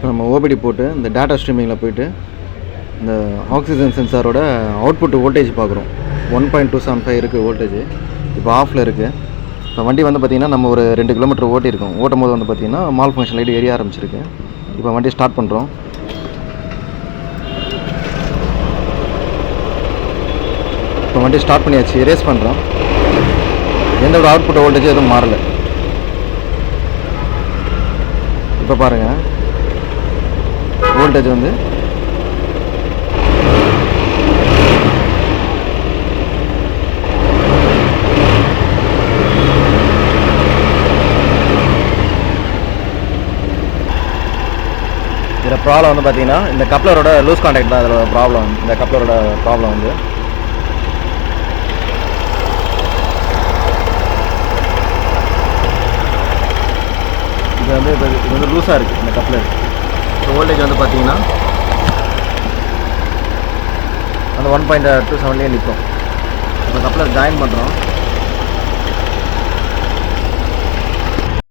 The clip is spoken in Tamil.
இப்போ நம்ம ஓபிடி போட்டு இந்த டேட்டா ஸ்ட்ரீமிங்கில் போய்ட்டு இந்த ஆக்சிஜன் சென்சாரோட அவுட்புட் வோல்டேஜ் பார்க்குறோம். 1.275 இருக்குது வோல்டேஜ். இப்போ ஆஃபில் இருக்குது. இப்போ வண்டி வந்து பார்த்திங்கன்னா நம்ம ஒரு 2 கிலோமீட்டர் ஓட்டியிருக்கோம். ஓட்டும் போது வந்து பார்த்திங்கன்னா மால் ஃபங்க்ஷன் லைட் எரிய ஆரம்பிச்சிருக்கு. இப்போ வண்டி ஸ்டார்ட் பண்ணுறோம். இப்போ வண்டி ஸ்டார்ட் பண்ணியாச்சு. எரேஸ் பண்ணுறோம். எந்த ஒரு அவுட்புட் வோல்டேஜ் எதுவும் மாறலை. இப்போ பாருங்கள், வோல்டேஜ் வந்து இதில் ப்ராப்ளம் வந்து பார்த்திங்கன்னா இந்த கப்ளரோட லூஸ் கான்டாக்ட் தான் அதில் ப்ராப்ளம். இந்த கப்ளரோட ப்ராப்ளம் வந்து இது வந்து இது வந்து லூஸாக இருக்குது இந்த கப்ளர். இப்போ வோல்டேஜ் வந்து பார்த்திங்கன்னா அந்த 1.27 நிற்கும். இப்போ கப்ளர் ஜாயின் பண்ணுறோம்.